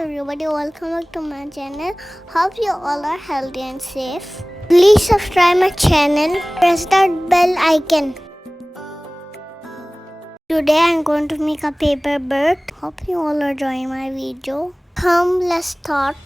everybody, welcome back to my channel. Hope you all are healthy and safe. Please subscribe my channel, press that bell icon. Today I'm going to make a paper bird. Hope you all are enjoying my video. Let's start.